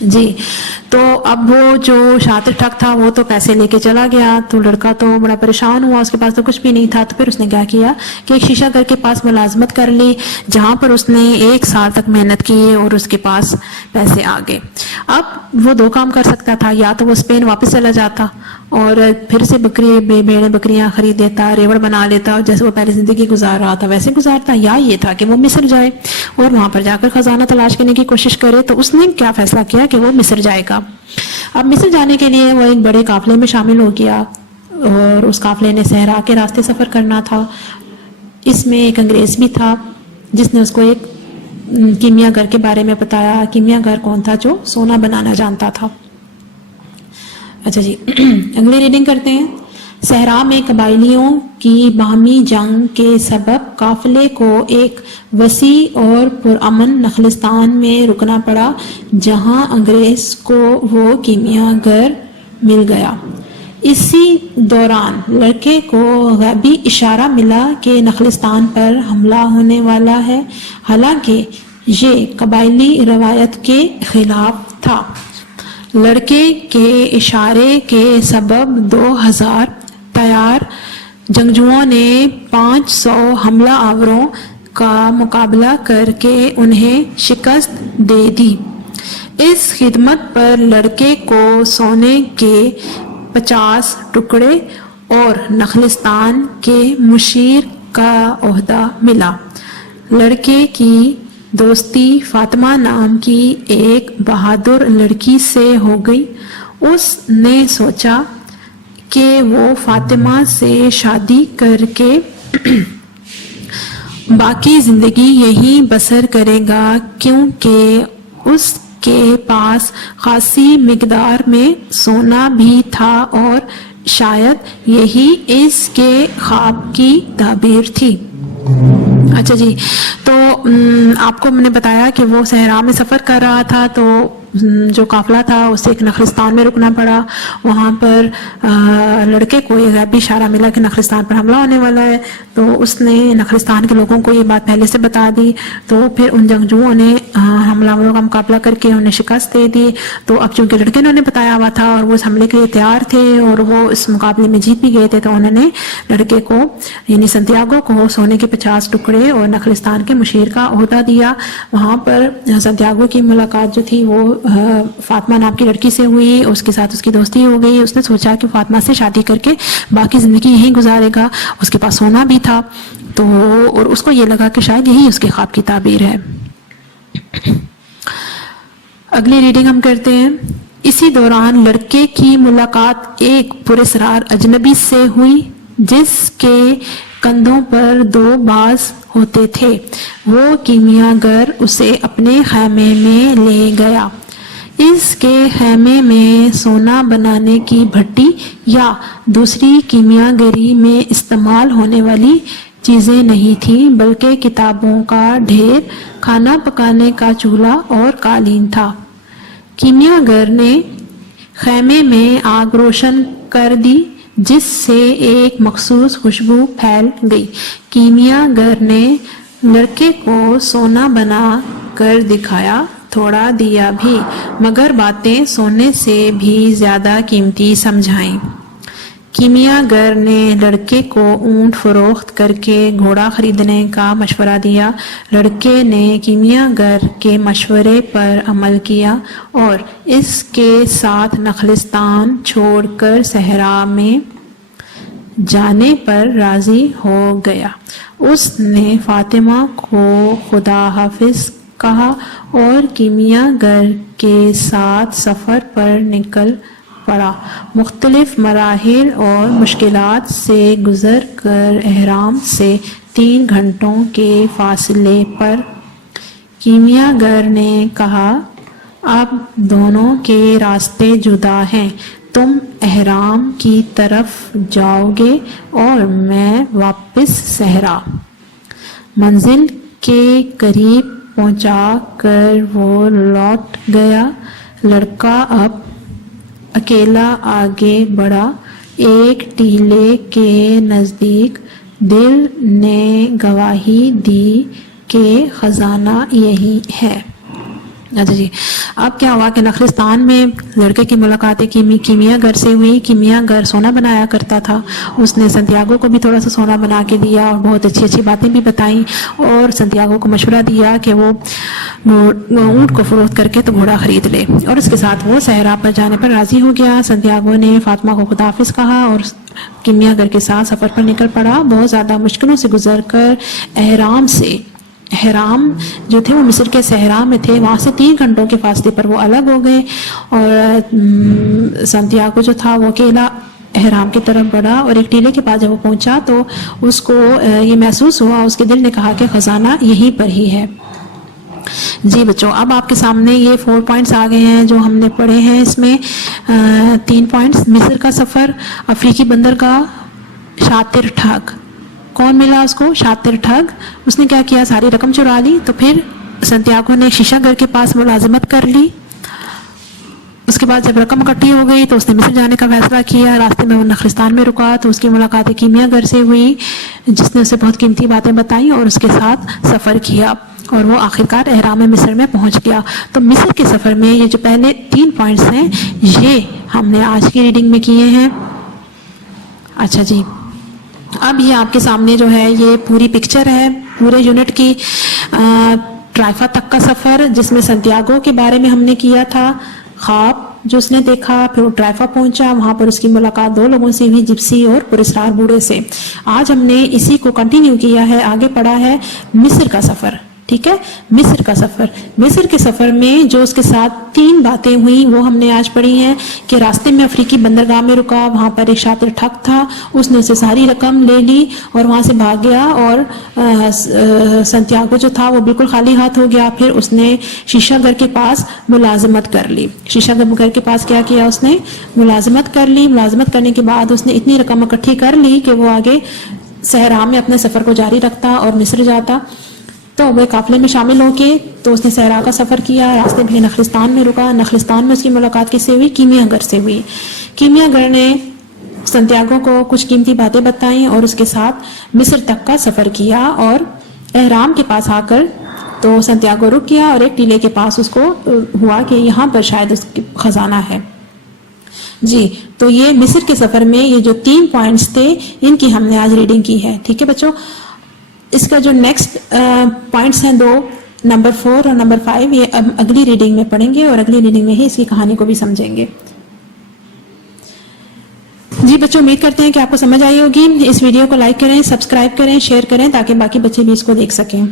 جی تو اب وہ جو شاطر ٹھگ تھا وہ تو پیسے لے کے چلا گیا، تو لڑکا تو بڑا پریشان ہوا، اس کے پاس تو کچھ بھی نہیں تھا. تو پھر اس نے کیا کیا کہ ایک شیشہ گھر کے پاس ملازمت کر لی، جہاں پر اس نے 1 سال تک محنت کی اور اس کے پاس پیسے آ گئے. اب وہ 2 کام کر سکتا تھا، یا تو وہ اسپین واپس چلا جاتا اور پھر سے بھیڑیں بکریاں خرید لیتا، ریوڑ بنا لیتا، اور جیسے وہ پہلی زندگی گزار رہا تھا ویسے گزارتا، یا یہ تھا کہ وہ مصر جائے اور وہاں پر جا کر خزانہ تلاش کرنے کی کوشش کرے. تو اس نے کیا فیصلہ کیا کہ وہ مصر جائے گا. اب مصر جانے کے لیے وہ ایک بڑے قافلے میں شامل ہو گیا، اور اس قافلے نے صحرا کے راستے سفر کرنا تھا. اس میں ایک انگریز بھی تھا جس نے اس کو ایک کیمیا گر کے بارے میں بتایا. کیمیا گر کون تھا؟ جو سونا بنانا جانتا تھا. اچھا جی اگلی ریڈنگ کرتے ہیں. صحرا میں قبائلیوں کی باہمی جنگ کے سبب قافلے کو ایک وسیع اور پرامن نخلستان میں رکنا پڑا، جہاں انگریز کو وہ کیمیا گر مل گیا. اسی دوران لڑکے کو غیبی اشارہ ملا کہ نخلستان پر حملہ ہونے والا ہے، حالانکہ یہ قبائلی روایت کے خلاف تھا. لڑکے کے اشارے کے سبب 2000 تیار جنگجوؤں نے 500 حملہ آوروں کا مقابلہ کر کے انہیں شکست دے دی. اس خدمت پر لڑکے کو سونے کے 50 ٹکڑے اور نخلستان کے مشیر کا عہدہ ملا. لڑکے کی دوستی فاطمہ نام کی ایک بہادر لڑکی سے ہو گئی. اس نے سوچا کہ وہ فاطمہ سے شادی کر کے باقی زندگی یہی بسر کرے گا، کیونکہ اس کے پاس خاصی مقدار میں سونا بھی تھا اور شاید یہی اس کے خواب کی تعبیر تھی. اچھا جی تو آپ کو میں نے بتایا کہ وہ صحرا میں سفر کر رہا تھا، تو جو قافلہ تھا اسے ایک نخلستان میں رکنا پڑا. وہاں پر لڑکے کو یہ غیبی اشارہ ملا کہ نخلستان پر حملہ ہونے والا ہے، تو اس نے نخلستان کے لوگوں کو یہ بات پہلے سے بتا دی. تو پھر ان جنگجوؤں نے حملہ آوروں کا مقابلہ کر کے انہیں شکست دے دی. تو اب چونکہ لڑکے نے انہیں بتایا ہوا تھا اور وہ اس حملے کے لیے تیار تھے اور وہ اس مقابلے میں جیت بھی گئے تھے، تو انہوں نے لڑکے کو یعنی سنتیاگو کو سونے کے 50 ٹکڑے اور نخلستان کے مشیر کا عہدہ دیا. وہاں پر سنتیاگو کی ملاقات جو تھی وہ فاطمہ نام کی لڑکی سے ہوئی، اس کے ساتھ اس کی دوستی ہو گئی. اس نے سوچا کہ فاطمہ سے شادی کر کے باقی زندگی یہیں گزارے گا. اس کے پاس سونا بھی تھا، تو اور اس کو یہ لگا کہ شاید یہی اس کے خواب کی تعبیر ہے. اگلی ریڈنگ ہم کرتے ہیں. اسی دوران لڑکے کی ملاقات ایک پراسرار اجنبی سے ہوئی جس کے کندھوں پر 2 باز ہوتے تھے. وہ کیمیا گر اسے اپنے خیمے میں لے گیا. اس کے خیمے میں سونا بنانے کی بھٹی یا دوسری کیمیا گری میں استعمال ہونے والی چیزیں نہیں تھیں، بلکہ کتابوں کا ڈھیر، کھانا پکانے کا چولہا اور قالین تھا. کیمیا گر نے خیمے میں آگ روشن کر دی جس سے ایک مخصوص خوشبو پھیل گئی. کیمیا گر نے لڑکے کو سونا بنا کر دکھایا، تھوڑا دیا بھی، مگر باتیں سونے سے بھی زیادہ قیمتی سمجھائیں. کیمیا گر نے لڑکے کو اونٹ فروخت کر کے گھوڑا خریدنے کا مشورہ دیا. لڑکے نے کیمیا گر کے مشورے پر عمل کیا اور اس کے ساتھ نخلستان چھوڑ کر صحرا میں جانے پر راضی ہو گیا. اس نے فاطمہ کو خدا حافظ کہا اور کیمیا گر کے ساتھ سفر پر نکل پڑا. مختلف مراحل اور مشکلات سے گزر کر احرام سے 3 گھنٹوں کے فاصلے پر کیمیا گر نے کہا، اب دونوں کے راستے جدا ہیں، تم احرام کی طرف جاؤ گے اور میں واپس صحرا. منزل کے قریب پہنچا کر وہ لوٹ گیا. لڑکا اب اکیلا آگے بڑھا. ایک ٹیلے کے نزدیک دل نے گواہی دی کہ خزانہ یہی ہے. اچھا جی، اب کیا ہوا کہ نخلستان میں لڑکے کی ملاقات کیمیا گر سے ہوئی. کیمیا گر سونا بنایا کرتا تھا. اس نے سنتیاگو کو بھی تھوڑا سا سونا بنا کے دیا اور بہت اچھی اچھی باتیں بھی بتائیں اور سنتیاگو کو مشورہ دیا کہ وہ اونٹ کو فروخت کر کے تو گھوڑا خرید لے، اور اس کے ساتھ وہ صحرا پر جانے پر راضی ہو گیا. سنتیاگو نے فاطمہ کو خداحافظ کہا اور کیمیا گر کے ساتھ سفر پر نکل پڑا. بہت زیادہ مشکلوں سے گزر کر احرام جو تھے وہ مصر کے صحرا میں تھے، وہاں سے 3 گھنٹوں کے فاصلے پر وہ الگ ہو گئے اور سنتیاگو جو تھا وہ اکیلا احرام کی طرف بڑھا. اور ایک ٹیلے کے پاس جب وہ پہنچا تو اس کو یہ محسوس ہوا، اس کے دل نے کہا کہ خزانہ یہیں پر ہی ہے. جی بچوں، اب آپ کے سامنے یہ 4 پوائنٹس آ گئے ہیں جو ہم نے پڑھے ہیں. اس میں 3 پوائنٹس: مصر کا سفر، افریقی بندرگاہ، شاطر ٹھگ. کون ملا اس کو؟ شاطر ٹھگ. اس نے کیا کیا؟ ساری رقم چرا لی. تو پھر سنتیاگو نے شیشہ گر کے پاس ملازمت کر لی. اس کے بعد جب رقم اکٹھی ہو گئی تو اس نے مصر جانے کا فیصلہ کیا. راستے میں وہ نخلستان میں رکا تو اس کی ملاقات کیمیا گر سے ہوئی جس نے اسے بہت قیمتی باتیں بتائیں اور اس کے ساتھ سفر کیا اور وہ آخرکار احرام مصر میں پہنچ گیا. تو مصر کے سفر میں یہ جو پہلے 3 پوائنٹس ہیں یہ ہم نے آج کی ریڈنگ میں کیے ہیں. اچھا جی، اب یہ آپ کے سامنے جو ہے یہ پوری پکچر ہے پورے یونٹ کی. ٹرائفا تک کا سفر جس میں سنتیاگو کے بارے میں ہم نے کیا تھا، خواب جو اس نے دیکھا، پھر وہ ٹرائفا پہنچا، وہاں پر اس کی ملاقات 2 لوگوں سے ہوئی، جپسی اور پراسرار بوڑھے سے. آج ہم نے اسی کو کنٹینیو کیا ہے، آگے پڑھا ہے مصر کا سفر. ٹھیک ہے، مصر کا سفر. مصر کے سفر میں جو اس کے ساتھ 3 باتیں ہوئیں وہ ہم نے آج پڑھی ہیں کہ راستے میں افریقی بندرگاہ میں رکا، وہاں پر ایک شاطر ٹھگ تھا، اس نے اسے ساری رقم لے لی اور وہاں سے بھاگ گیا اور سنتیاگو جو تھا وہ بالکل خالی ہاتھ ہو گیا. پھر اس نے شیشہ گر کے پاس ملازمت کر لی. شیشہ گر کے پاس کیا کیا؟ اس نے ملازمت کر لی. ملازمت کرنے کے بعد اس نے اتنی رقم اکٹھی کر لی کہ وہ آگے صحرا میں اپنے سفر کو جاری رکھتا اور مصر جاتا. تو وہ قافلے میں شامل ہو کے تو اس نے صحرا کا سفر کیا. راستے میں نخلستان میں رکا. نخلستان میں اس کی ملاقات کس سے ہوئی؟ کیمیا گر سے ہوئی. کیمیا گر نے سنتیاگو کو کچھ قیمتی باتیں بتائیں اور اس کے ساتھ مصر تک کا سفر کیا اور احرام کے پاس آ کر تو سنتیاگو رک گیا اور ایک ٹیلے کے پاس اس کو ہوا کہ یہاں پر شاید اس کی خزانہ ہے. جی، تو یہ مصر کے سفر میں یہ جو 3 پوائنٹس تھے ان کی ہم نے آج ریڈنگ کی ہے. ٹھیک ہے بچوں، اس کا جو نیکسٹ پوائنٹس ہیں 2 نمبر 4 اور نمبر 5 یہ اب اگلی ریڈنگ میں پڑھیں گے اور اگلی ریڈنگ میں ہی اس کی کہانی کو بھی سمجھیں گے. جی بچوں، امید کرتے ہیں کہ آپ کو سمجھ آئی ہوگی. اس ویڈیو کو لائک کریں، سبسکرائب کریں، شیئر کریں تاکہ باقی بچے بھی اس کو دیکھ سکیں.